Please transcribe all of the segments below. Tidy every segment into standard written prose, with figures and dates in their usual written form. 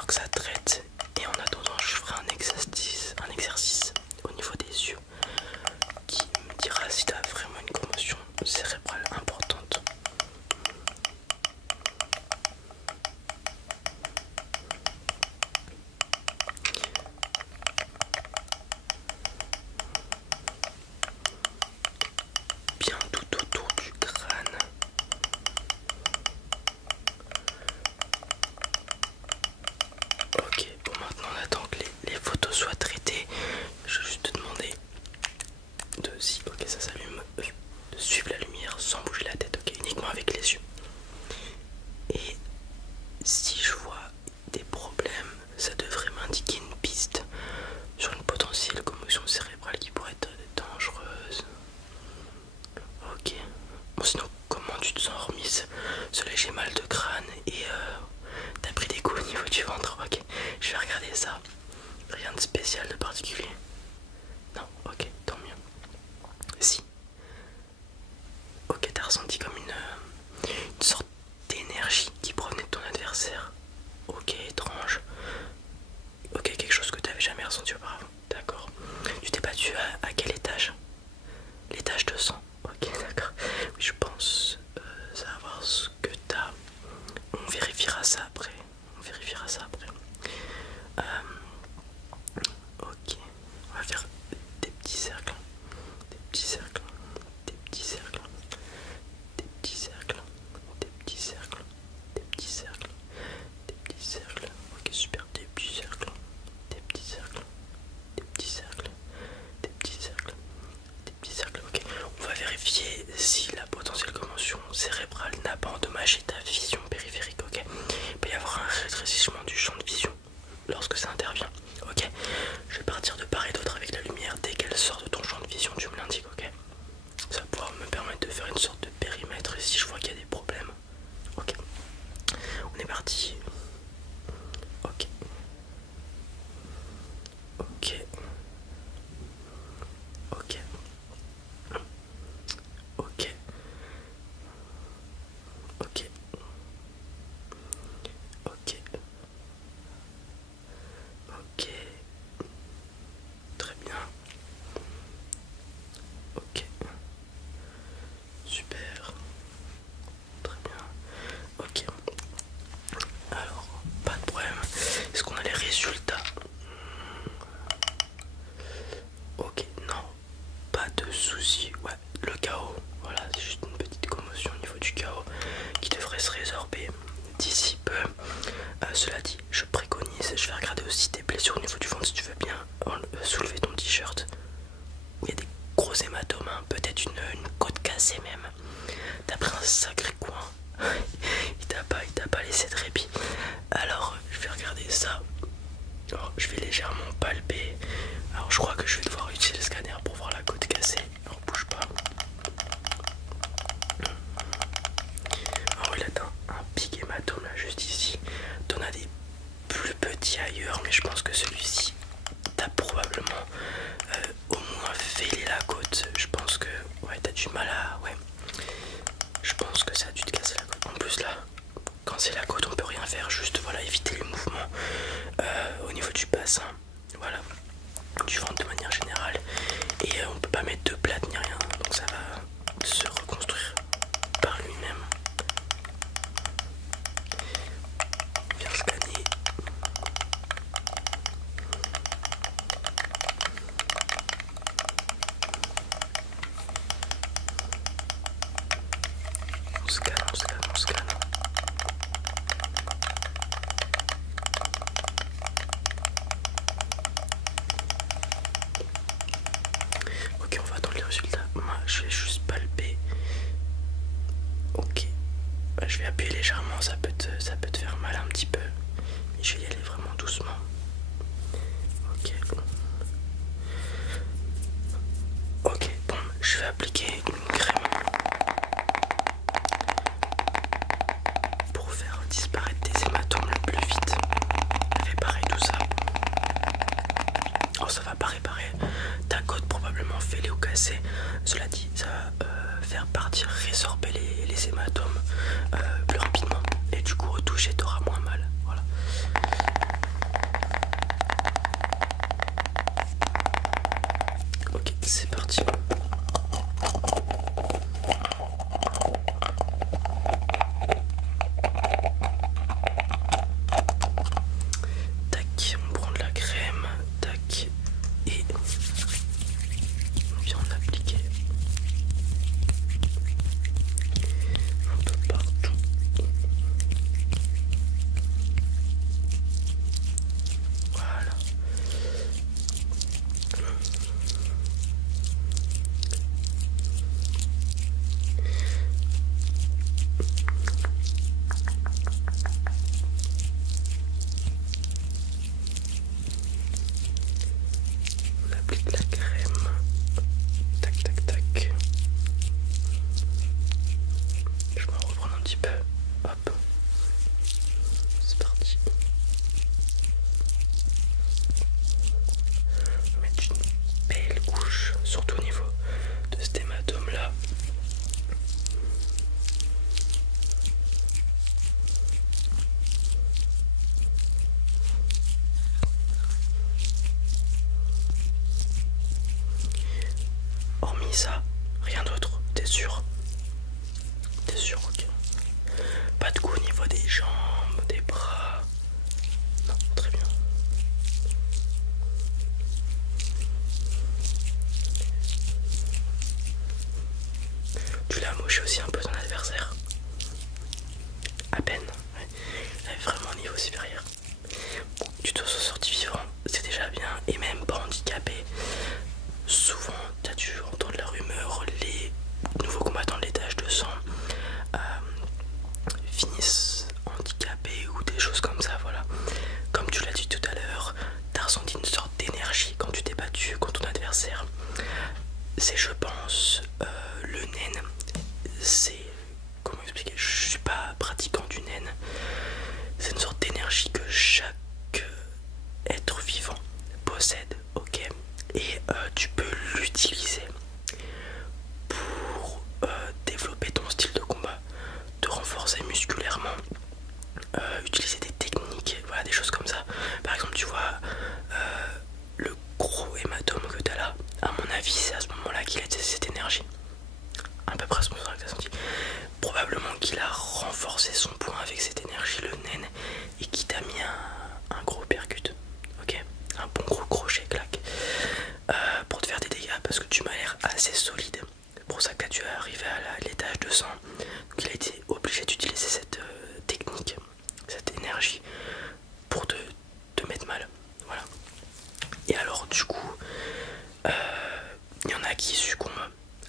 falloir que ça traite. Et en attendant, je ferai un exercice au niveau des yeux qui me dira si tu as vraiment une commotion cérébrale importante. Bien tout autour du crâne. Ok, bon maintenant on attend que les photos soient traitées. Je vais juste te demander de, si ok ça s'allume, de suivre la lumière sans bouger la tête, ok, uniquement avec les yeux. Et si je vois des problèmes, ça devrait m'indiquer une piste sur une potentielle commotion cérébrale qui pourrait être dangereuse. Ok. Bon sinon comment tu te sens hormis ce léger mal de crâne et t'as pris des coups au niveau du ventre? Ok, je vais regarder ça. Rien de spécial, de particulier? Non, ok, tant mieux. Si. Ok, t'as ressenti comme une sorte d'énergie qui provenait de ton adversaire. Ok, étrange. Ok, quelque chose que t'avais jamais ressenti auparavant. D'accord. Tu t'es battu à quel étage? L'étage 200. Ok, d'accord. Oui, je pense savoir ce que t'as. On vérifiera ça après. On vérifiera ça après. Ok. On va faire des petits cercles. Des petits cercles. Des petits cercles. Des petits cercles. Des petits cercles. Des petits cercles. Des petits cercles. Ok, super. Des petits cercles. Des petits cercles. Des petits cercles. Des petits cercles. Des petits cercles. Ok. On va vérifier si la potentielle commotion cérébrale n'a pas endommagé ta vision périphérique. Ok. Il peut y avoir un rétrécissement du champ de vision lorsque ça intervient. Ok. Je vais partir de part et d'autre avec la lumière. Dès qu'elle sort de ton champ de vision, tu me l'indiques. Ok. Ça va pouvoir me permettre de faire une sorte de périmètre si je vois qu'il y a des problèmes. Ok. On est parti. Ok. Ok. Ok. Ok. Ok. Ok. Ok. Très bien. Ok. Super. Très bien. Ok. Alors, pas de problème. Est-ce qu'on a les résultats? Ok, non. Pas de soucis. Ouais, le chaos. Voilà, c'est juste une petite commotion au niveau du chaos qui devrait se résorber d'ici peu. Cela dit, je préconise, je vais regarder aussi tes blessures au niveau du ventre si tu veux bien soulever ton t-shirt. Où il y a des gros hématomes, hein, peut-être une côte cassée même. T'as pris un sacré coin. Il t'a pas laissé de répit. Alors, je vais regarder ça. Alors, je vais légèrement palper. Alors, je crois que je vais devoir utiliser le scanner pour voir la côte cassée. Alors, bouge pas. Ah oui, là, t'as un big hématome là, juste ici. T'en as des plus petits ailleurs, mais je pense que celui-ci, t'as probablement au moins fêlé la côte. Je pense que, ouais, t'as du mal à... Ouais. Je pense que ça a dû te casser la côte. En plus, là, quand c'est la côte, on peut rien faire. Juste, voilà, éviter les mouvements au niveau du bassin. Voilà. Du ventre de manière générale. Et on peut pas mettre de plate ni rien. Donc ça va se reconstruire par lui-même. Viens scanner. On scanne, on scanne, on scanne. Ok, on va attendre hormis ça, rien d'autre, t'es sûr? T'es sûr, ok. Pas de coup au niveau des jambes, des bras. Non, très bien. Tu l'as moché aussi un peu ton adversaire? À peine, ouais. Il avait vraiment un niveau supérieur. Bon, tu te sens sorti vivant, c'est déjà bien, et même pas handicapé. Souvent, tu as dû entendre la rumeur, les nouveaux combattants de l'étage de sang finissent handicapés ou des choses comme ça, voilà. Comme tu l'as dit tout à l'heure, t'as ressenti une sorte d'énergie quand tu t'es battu contre ton adversaire. C'est, je pense, le nen. C'est, comment expliquer, je suis pas pratiquant du nen. C'est une sorte d'énergie que chaque être vivant possède, ok. Et tu peux l'utiliser pour développer ton style de combat, te renforcer musculairement, utiliser des techniques, voilà, des choses comme ça. Par exemple, tu vois, le gros hématome que tu as là, à mon avis, c'est à ce moment-là qu'il a cette énergie. À peu près à ce moment-là que tu as senti. Probablement qu'il a renforcé son point avec cette énergie, le nen, et qu'il t'a mis un gros percute, ok, un bon gros crochet, claque, pour te faire des dégâts, parce que tu m'as l'air assez solide. C'est pour ça que tu es arrivé à l'étage de sang. Donc il a été obligé d'utiliser cette technique, cette énergie pour te mettre mal. Voilà. Et alors du coup, il y en a qui succombent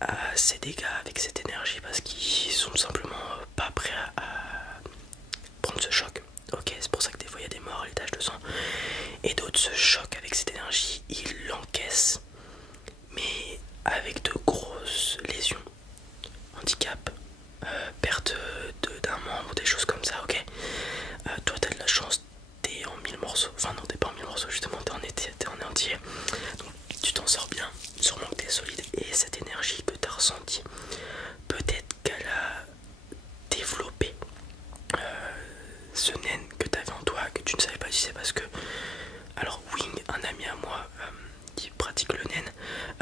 à ces dégâts avec cette énergie parce qu'ils sont simplement pas prêts à prendre ce choc. Ok, c'est pour ça que des fois il y a des morts à l'étage de sang. Et d'autres se choquent avec cette énergie, ils l'encaissent, mais avec de grosses lésions, handicap, perte d'un membre, des choses comme ça, ok. Toi t'as de la chance, t'es en 1000 morceaux, enfin non t'es pas en 1000 morceaux justement, t'es en entier, donc tu t'en sors bien, sûrement que t'es solide. Et cette énergie que t'as ressentie, peut-être qu'elle a développé ce nen que t'avais en toi, que tu ne savais pas si c'est parce que... Alors Wing, un ami à moi qui pratique le nen,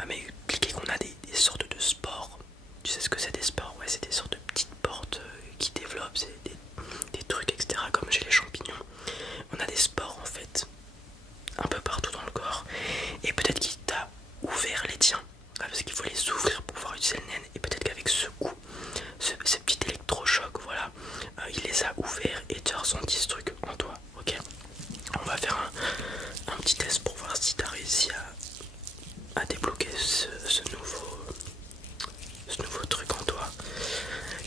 m'a expliqué qu'on a des sortes de sports. Tu sais ce que c'est des sports? Ouais, c'est des sortes de petites portes qui développent, c'est des trucs, etc. Comme chez les champignons. On a des sports en fait, un peu partout dans le corps. Et peut-être qu'il t'a ouvert les tiens. Parce qu'il faut les ouvrir pour pouvoir utiliser le nen. Et peut-être qu'avec ce coup, ce petit électrochoc, voilà, il les a ouverts et tu as ressenti ce truc en toi. Ok, on va faire un petit test pour voir si tu as réussi à débloquer ce nouveau truc en toi.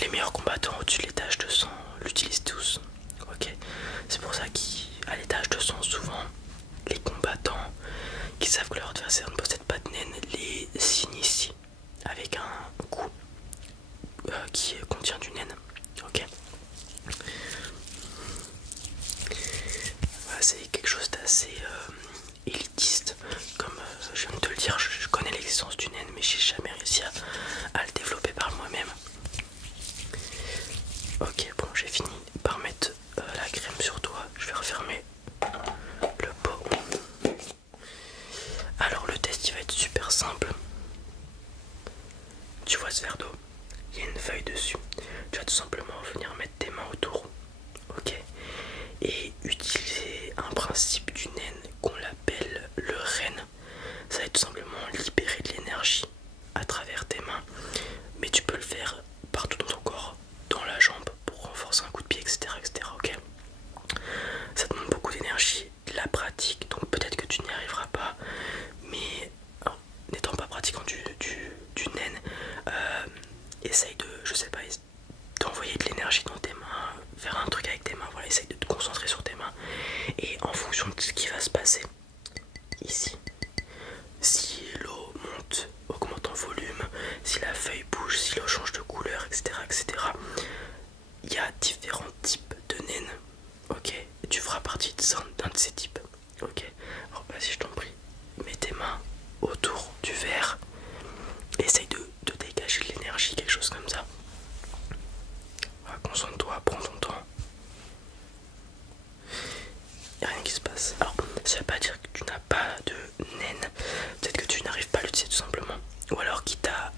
Les meilleurs combattants au-dessus de l'étage de sang l'utilisent tous. Ok, c'est pour ça qu'à l'étage de sang, souvent, les combattants qui savent que leur adversaire ne possède pas de nen les initient avec un coup qui contient du nen. Ok, voilà, c'est quelque chose d'assez élitiste. Comme je viens de te le dire, je connais l'existence du nen, mais j'ai jamais réussi à le développer par moi-même. Ok, bon, j'ai fini par mettre la crème sur toi. Je vais refermer le pot. Alors le test il va être super simple. Tu vois ce verre d'eau, il y a une feuille dessus. Tu vas tout simplement venir mettre tes mains autour, ok, et utiliser un principe du nen qu'on l'appelle le ren. Ça va tout simplement libérer de l'énergie à travers tes mains, mais tu peux le faire partout dans ton corps, dans la jambe pour renforcer un coup de pied, etc., etc. Ok, ça demande beaucoup d'énergie, de la pratique, donc peut-être que tu n'y arriveras pas, mais n'étant pas pratiquant du nen, essaye de, je sais pas, d'envoyer de l'énergie dans tes mains, faire un truc avec tes mains, voilà, essaye de te concentrer sur tes mains, et en fonction de ce qui va se passer ici, si l'eau monte, augmente en volume, si la feuille bouge, si l'eau change de couleur, etc., etc., il y a différents types de nen, ok, et tu feras partie d'un de ces types, ok. Alors vas-y, je t'en prie, mets tes mains autour du verre, essaye de dégager de l'énergie, quelque chose comme ça. Voilà, concentre-toi, prends ton temps. Il n'y a rien qui se passe. Alors, ça veut pas dire que tu n'as pas de nen, peut-être que tu n'arrives pas à l'utiliser tout simplement, ou alors qu'il t'a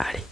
Allez,